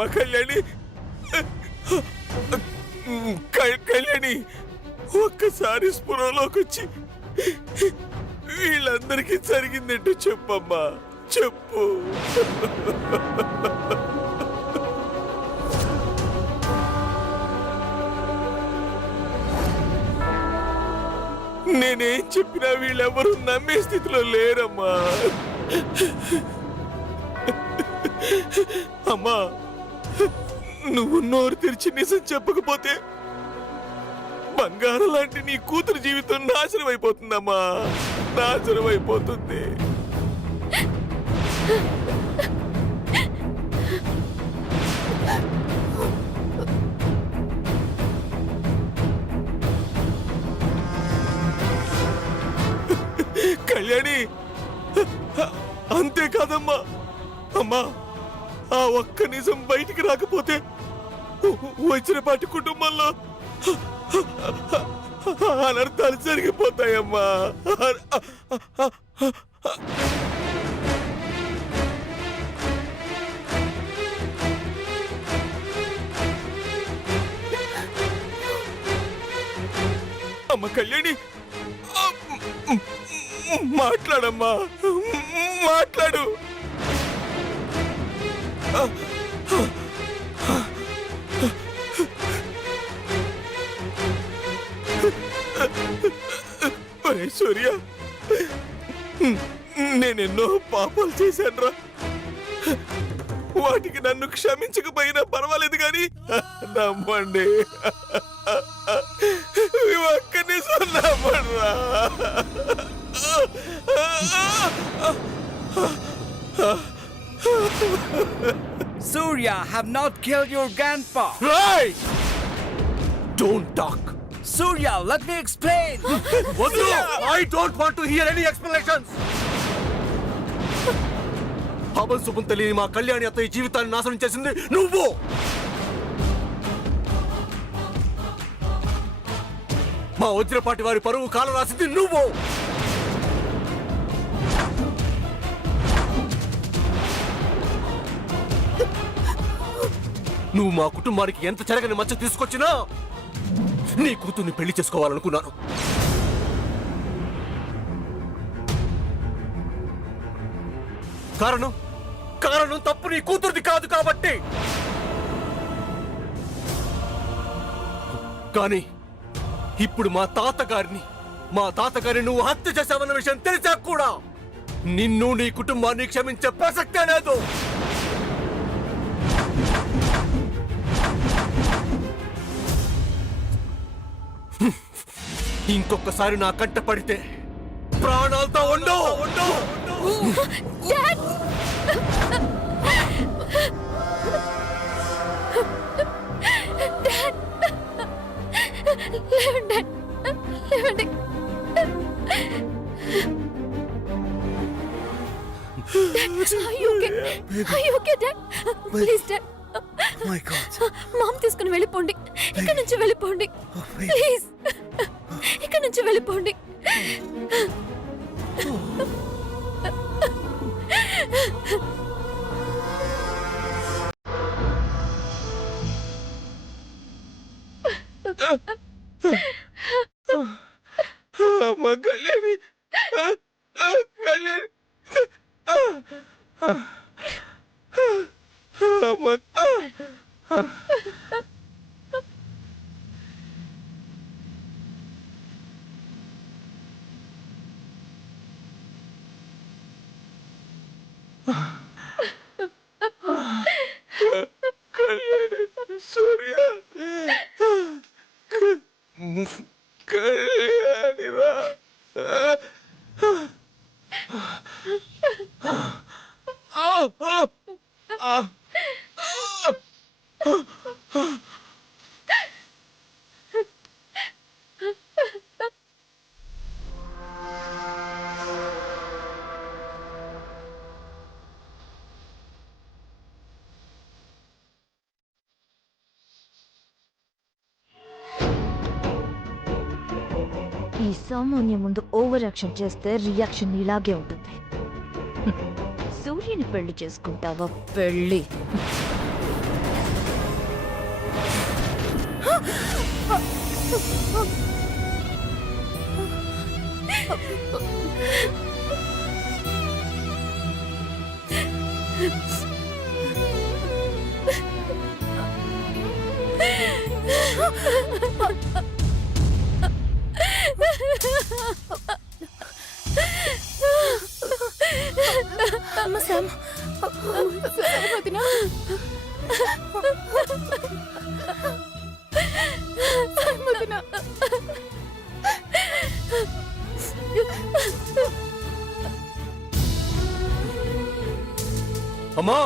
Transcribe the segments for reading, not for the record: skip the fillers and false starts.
అమ్మ కళ్యాణి, కళ్యాణి ఒక్కసారి స్పృహలోకి వచ్చి వీళ్ళందరికీ జరిగిందంటూ చెప్పమ్మా, చెప్పు. నేనేం చెప్పినా వీళ్ళెవరూ నమ్మే స్థితిలో లేరమ్మా. అమ్మా, నువ్వు నోరు తెరిచి నిజం చెప్పకపోతే బంగారం లాంటి నీ కూతురు జీవితం నాశనం అయిపోతుందమ్మా, నాశనం అయిపోతుంది. కళ్యాణి, అంతేకాదమ్మా, అమ్మా ఆ ఒక్క నిజం బయటికి రాకపోతే వచ్చినపాటి కుటుంబంలో అనర్థాలు జరిగిపోతాయమ్మా. అమ్మ కళ్యాణి, మాట్లాడమ్మా, మాట్లాడు. అరే సూర్య, నేనెన్నో పాపాలు చేశానురా. వాటికి నన్ను క్షమించకపోయినా పర్వాలేదు కానీ నమ్మండి, ఒక్కని నమ్మడ్రా. Surya have not killed your grandpa. Right! Don't talk. Surya, let me explain. I don't want to hear any explanations. Able శుభం తెలియని మా కళ్యాణి అత్తయ్య జీవితాన్ని నాశనం చేసింది నువ్వు. మా వజ్రపాటి వారి పరువు కాలం రాసింది నువ్వు. నువ్వు మా కుటుంబానికి ఎంత చెరగని మచ్చ తీసుకొచ్చినా నీ కూతుర్ని పెళ్లి చేసుకోవాలనుకున్నాను. కారణం తప్పు నీ కూతురిది కాదు కాబట్టి. కానీ ఇప్పుడు మా తాతగారిని నువ్వు హత్య చేశావన్న విషయం తెలిసా కూడా నిన్ను నీ కుటుంబాన్ని క్షమించే ప్రసక్తే లేదు. ఇంకొకసారి నా కంట పడితే ప్రాణాలతో ఉండవు. మామ్ తీసుకుని వెళ్ళిపోండి, ఇక్కడ నుంచి వెళ్ళిపోండి ప్లీజ్, ఇక్కడ నుంచి వెళ్ళిపోండి. అమ్మ కళ్యాణి, కళ్యాణి, అమ్మ కళ్యాణి, సూర్య, కళ్యాణి రా. ఈ సామాన్య ముందు ఓవర్ యాక్షన్ చేస్తే రియాక్షన్ ఇలాగే ఉంటుంది. సూర్యుని పెళ్లి చేసుకుంటావా? పెళ్ళి అమ్మ శామ్, వదినా. వదినా. అమ్మా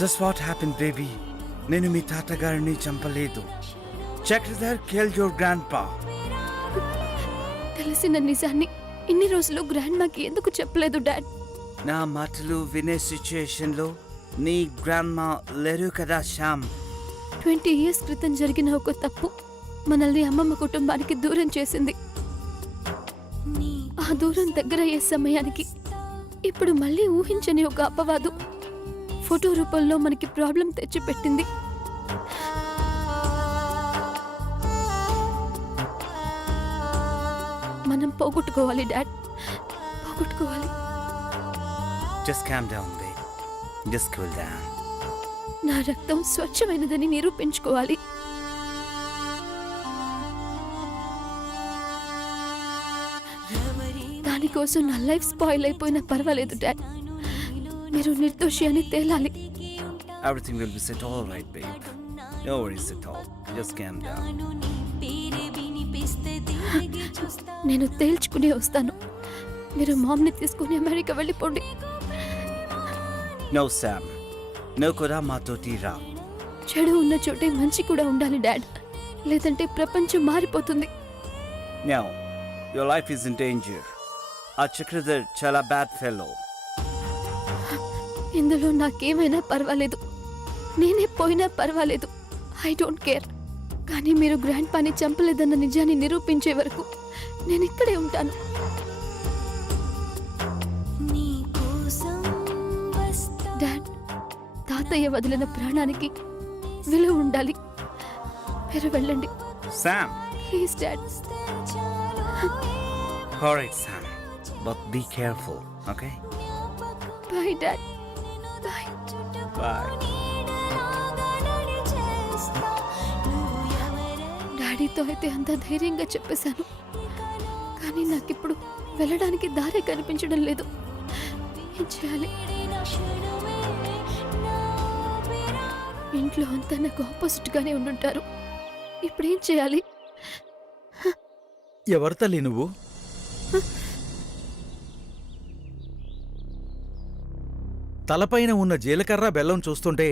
That's what happened, baby. నేను మీ తాతగారిని చంపలేదు. Chakradhar killed your grandpa. తెలిసిన నిజాన్ని ఇన్ని రోజులు గ్రాండ్ మాకి ఎందుకు చెప్పలేదు డాడ్? నా మాటలు వినే సిచ్యుయేషన్ లో నీ గ్రాండ్మా లేరు కదా శ్యామ్. 20 years క్రితం జరిగిన ఒక తప్పు మనల్ని అమ్మమ్మ కుటుంబానికి దూరం చేసింది. ఆ దూరం దగ్గరయ్యే సమయానికి ఇప్పుడు మళ్ళీ ఊహించని ఒక అపవాదు ఫోటో రూపంలో మనకి ప్రాబ్లం తెచ్చిపెట్టింది. మనం పోగొట్టుకోవాలి dad, పోగొట్టుకోవాలి. Just calm down, babe. Just cool down. నా రక్తం స్వచ్ఛమైనదని నిరూపించుకోవాలి. దానికోసం నా లైఫ్ స్పాయిల్ అయిపోయినా పర్వాలేదు డాడ్. మీరు నిర్దోషి అని తేలాలి. Everything will be set all right, babe. No worries at all. Just calm down. నేను తేల్చుకునే వస్తాను. మీరు మామ్ని తీసుకుని అమెరికా వెళ్ళిపోండి. No, Sam. నువ్వు కూడా మాతోటి రా. చెడు ఉన్న చోటే మంచి కూడా ఉండాలి డాడ్, లేదంటే ప్రపంచం మారిపోతుంది. No, your life is in danger. ఆ చక్రధర్ చాలా బ్యాడ్ ఫెలో. ఇందులో నాకేమైనా పర్వాలేదు, నేనే పోయినా పర్వాలేదు. I don't care. కానీ మీరు గ్రాండ్ పాని చంపలేదన్న నిజాన్ని నిరూపించే వరకు నేను ఇక్కడే ఉంటాను. డాడ్, తాతయ్య వదిలిన ప్రాణానికి విలువ ఉండాలి. మీరు వెళ్ళండి. Sam. Please dad. All right, Sam. But be careful, okay? Bye dad. Bye. Bye. డాడీతో అయితే అంత ధైర్యంగా చెప్పేశాను, కానీ నాకిప్పుడు వెళ్ళడానికి దారే కనిపించడం లేదు. ఏం చేయాలి? ఇంట్లో అంతా నాకు ఆపోజిట్ గానే ఉండుంటారు. ఇప్పుడు ఏం చేయాలి? ఎవరు తల్లి నువ్వు? తలపైన ఉన్న జీలకర్ర బెల్లం చూస్తుంటే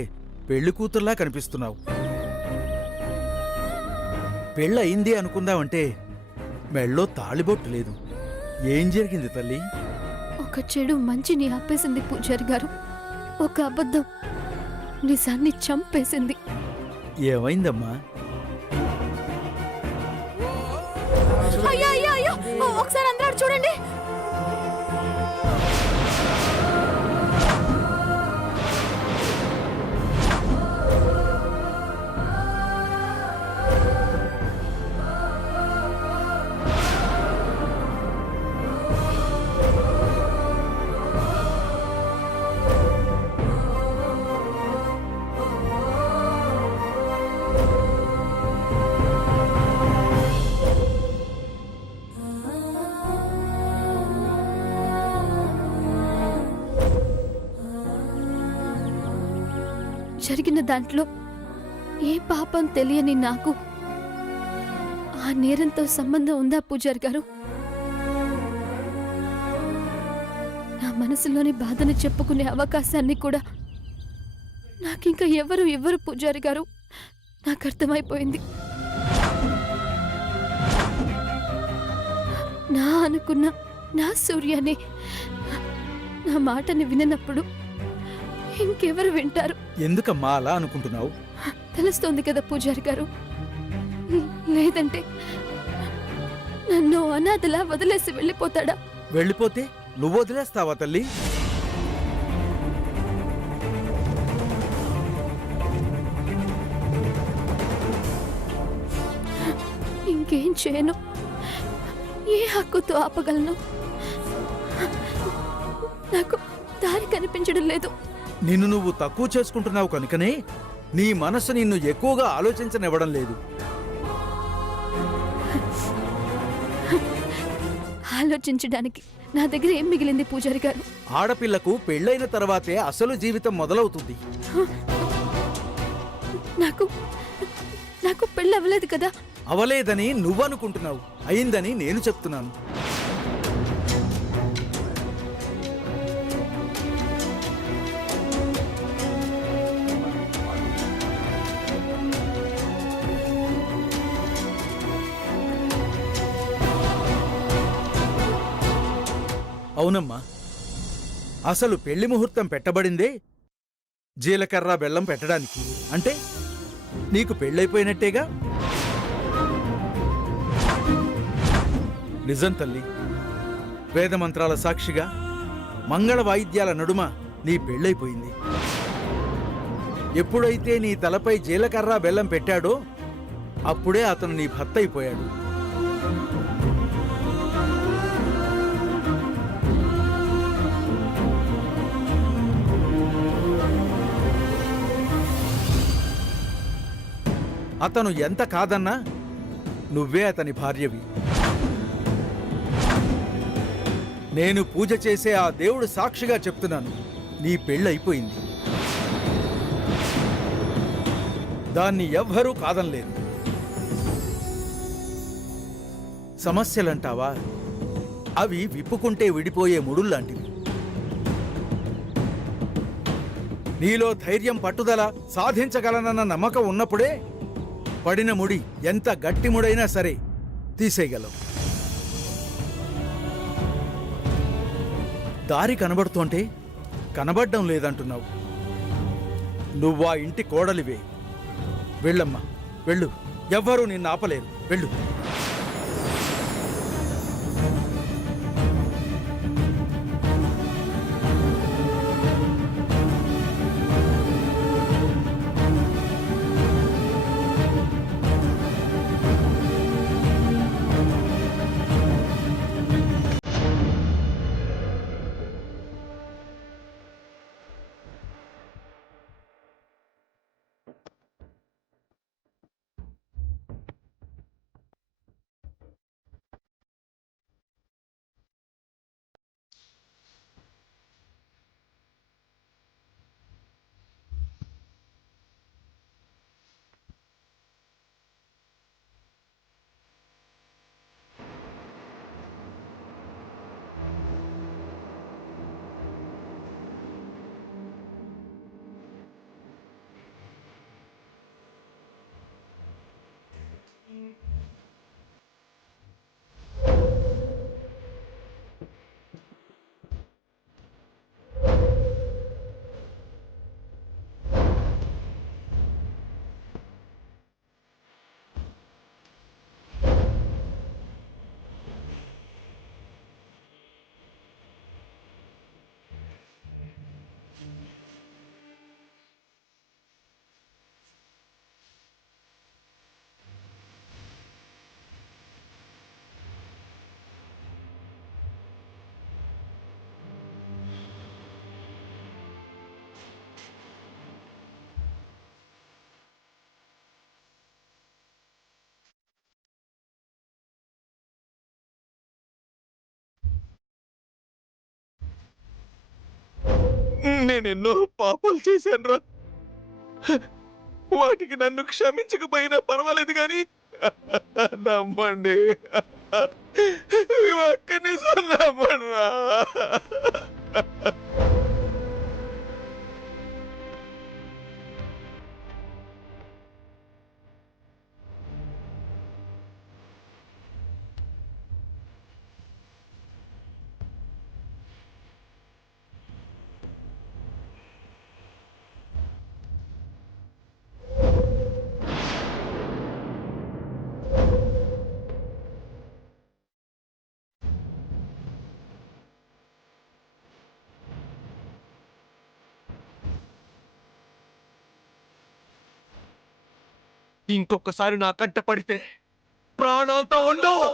పెళ్లి కూతుర్లా కనిపిస్తున్నావు. పెళ్ళయింది అనుకుందామంటే మెళ్ళో తాళిబొట్టు లేదు. ఏం జరిగింది తల్లి? ఒక చెడు మంచిని ఆపేసింది పూజారి గారు. ఒక అబద్ధం నిజాన్ని చంపేసింది. ఏమైందమ్మా? అయ్యో అయ్యో అయ్యో, ఒకసారి అందరూ చూడండి. జరిగిన దాంట్లో ఏ పాపం తెలియని నాకు ఆ నేరంతో సంబంధం ఉందా పూజారి గారు? నా మనసులోని బాధను చెప్పుకునే అవకాశాన్ని కూడా నాకింకా ఎవరు ఇవ్వరు పూజారి గారు. నాకు అర్థమైపోయింది. నా అనుకున్న నా సూర్యనే నా మాటని విననప్పుడు ఇంకెవరు వింటారు? ఎందుకమ్మా అలా అనుకుంటున్నావు? తెలుస్తోంది కదా పూజారి గారు. లేదంటే నన్ను అనాథలా వదిలేసి వెళ్ళిపోతాడా? వెళ్ళిపోతే నువ్వు వదిలేస్తావా తల్లి? ఇంకేం చేయను? ఏ హక్కుతో ఆపగలను? నాకు దారి కనిపించడం లేదు. నిన్ను నువ్వు తక్కువ చేసుకుంటున్నావు కనుకనే నీ మనసు నిన్ను ఎక్కువగా ఆలోచించనివ్వడం లేదు. ఆలోచించడానికి నా దగ్గర ఏం మిగిలింది పూజారి గారు? ఆడపిల్లకు పెళ్ళైన తర్వాతే అసలు జీవితం మొదలవుతుంది. నాకు నాకు పెళ్ళి అవ్వలేదు కదా? అవలేదని నువ్వనుకుంటున్నావు, అయిందని నేను చెప్తున్నాను. అవునమ్మా, అసలు పెళ్లి ముహూర్తం పెట్టబడిందే జీలకర్ర బెల్లం పెట్టడానికి. అంటే నీకు పెళ్ళైపోయినట్టేగా? నిజం తల్లి, వేదమంత్రాల సాక్షిగా మంగళ వాయిద్యాల నడుమ నీ పెళ్ళైపోయింది. ఎప్పుడైతే నీ తలపై జీలకర్ర బెల్లం పెట్టాడో అప్పుడే అతను నీ భర్త అయిపోయాడు. అతను ఎంత కాదన్నా నువ్వే అతని భార్యవి. నేను పూజ చేసే ఆ దేవుడు సాక్షిగా చెప్తున్నాను, నీ పెళ్ళైపోయింది. దాన్ని ఎవ్వరూ కాదనలేరు. సమస్యలంటావా, అవి విప్పుకుంటే విడిపోయే ముడుల్లాంటివి. నీలో ధైర్యం, పట్టుదల, సాధించగలనన్న నమ్మకం ఉన్నప్పుడే పడిన ముడి ఎంత గట్టి ముడైనా సరే తీసేయగలవు. దారి కనబడుతోంటే కనబడ్డం లేదంటున్నావు. నువ్వా ఇంటి కోడలివే. వెళ్ళమ్మా, వెళ్ళు. ఎవ్వరూ నిన్ను ఆపలేరు. వెళ్ళు. నేను ఎన్నో పాపాలు చేశాను రా. వాటికి నన్ను క్షమించకపోయినా పర్వాలేదు కానీ నమ్మండి, ఒక్కని నమ్మండి రా. ఇంకొకసారి నా కంట పడితే ప్రాణాలతో ఉండవు.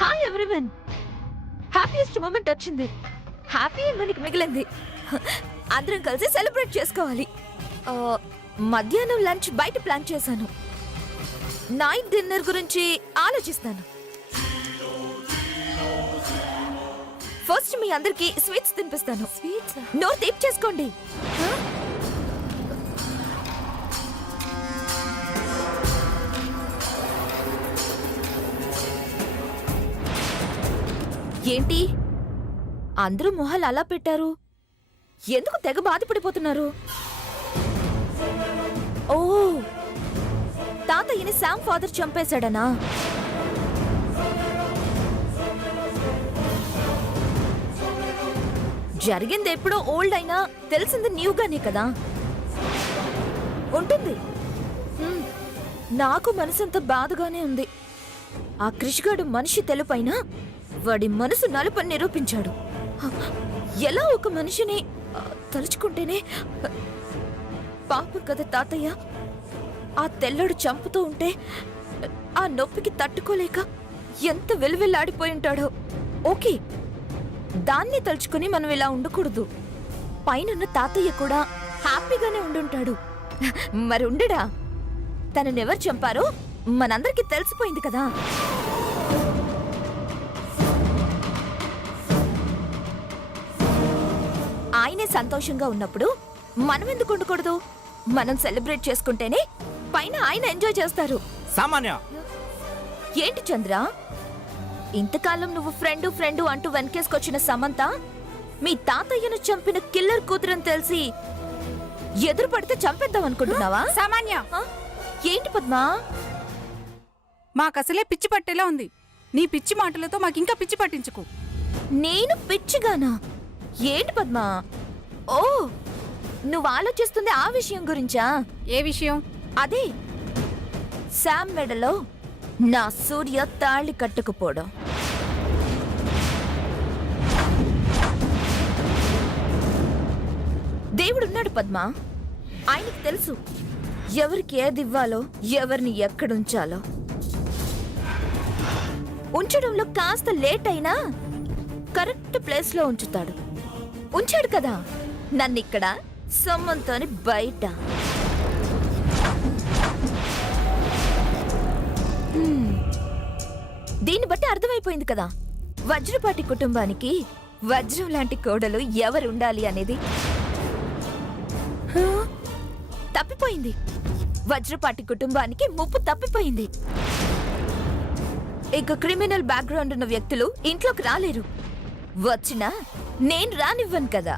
హాయ్ ఎవ్రీవన్, హ్యాపీయెస్ట్ మూమెంట్ వచ్చింది. హ్యాపీ మనకి మిగిలింది. అందరం కలిసి సెలబ్రేట్ చేసుకోవాలి. మధ్యాహ్నం లంచ్ బయట ప్లాన్ చేశాను. నైట్ డిన్నర్ గురించి ఆలోచిస్తాను. ఫస్ట్ మీ అందరికి స్వీట్స్ తినిపిస్తాను. స్వీట్స్ నోరు తీపి చేసుకోండి. ఏంటి అందరూ మొహాలు అలా పెట్టారు? ఎందుకు తెగ బాధపడిపోతున్నారు? ఓ, తాతయ్యని శామ్ ఫాదర్ చంపేశాడనా? జరిగింది ఎప్పుడో ఓల్డ్ అయినా తెలిసింది న్యూగానే కదా ఉంటుంది. నాకు మనసంత బాధగానే ఉంది. ఆ కృషిగాడు మనిషి తెలుపైనా వాడి మనసు నలుపని నిరూపించాడు. ఎలా ఒక మనిషిని తలుచుకుంటేనే పాపం కదా తాతయ్య. ఆ తెల్లడు చంపుతూ ఉంటే ఆ నొప్పికి తట్టుకోలేక ఎంత వెలువెల్లాడిపోయి ఉంటాడో. ఓకే, దాన్ని తలుచుకుని మనం ఇలా ఉండకూడదు. పైనున్న తాతయ్య కూడా హ్యాపీగానే ఉండుంటాడు. మరి ఉండడా? తననెవరు చంపారో మనందరికీ తెలిసిపోయింది కదా. ఆయనే సంతోషంగా ఉన్నప్పుడు మనం ఎందుకు ఉండకూడదు? మనం సెలబ్రేట్ చేసుకుంటేనే పైన ఆయన ఎంజాయ్ చేస్తారు. సామాన్య, ఏంటి చంద్ర, ఇంతకాలం నువ్వు ఫ్రెండు ఫ్రెండు అంటూ వెనకేసుకొచ్చిన సమంత మీ తాతయ్యను చంపిన కిల్లర్ కూతురని తెలిసి ఎదురు పడితే చంపేద్దాం అనుకుంటున్నావా? సామాన్య, ఏంటి పద్మా? మాకసలే పిచ్చి పట్టేలా ఉంది. నీ పిచ్చి మాటలతో మాకింకా పిచ్చి పట్టించుకు. నేను పిచ్చిగానా? ఏంటి పద్మా? ఓ, నువ్వు ఆలోచిస్తుంది ఆ విషయం గురించా? ఏ విషయం? అదే శామ్ మెడలో నా సూర్య తాళి కట్టుకుపోవడం. దేవుడున్నాడు పద్మా. ఆయనకి తెలుసు ఎవరికి ఏది ఇవ్వాలో, ఎవరిని ఎక్కడుంచాలో. ఉంచడంలో కాస్త లేట్ అయినా కరెక్ట్ ప్లేస్ లో ఉంచుతాడు. ఉంచాడు కదా నన్నిక్కడ, సొమ్మంతోని బయట. దీన్ని బట్టి అర్థమైపోయింది కదా వజ్రపాటి కుటుంబానికి వజ్రం లాంటి కోడలు ఎవరు ఉండాలి అనేది. తప్పిపోయింది. వజ్రపాటి కుటుంబానికి ముప్పు తప్పిపోయింది. ఇక క్రిమినల్ బ్యాక్గ్రౌండ్ ఉన్న వ్యక్తులు ఇంట్లోకి రాలేరు. వచ్చినా నేను రానివ్వను కదా.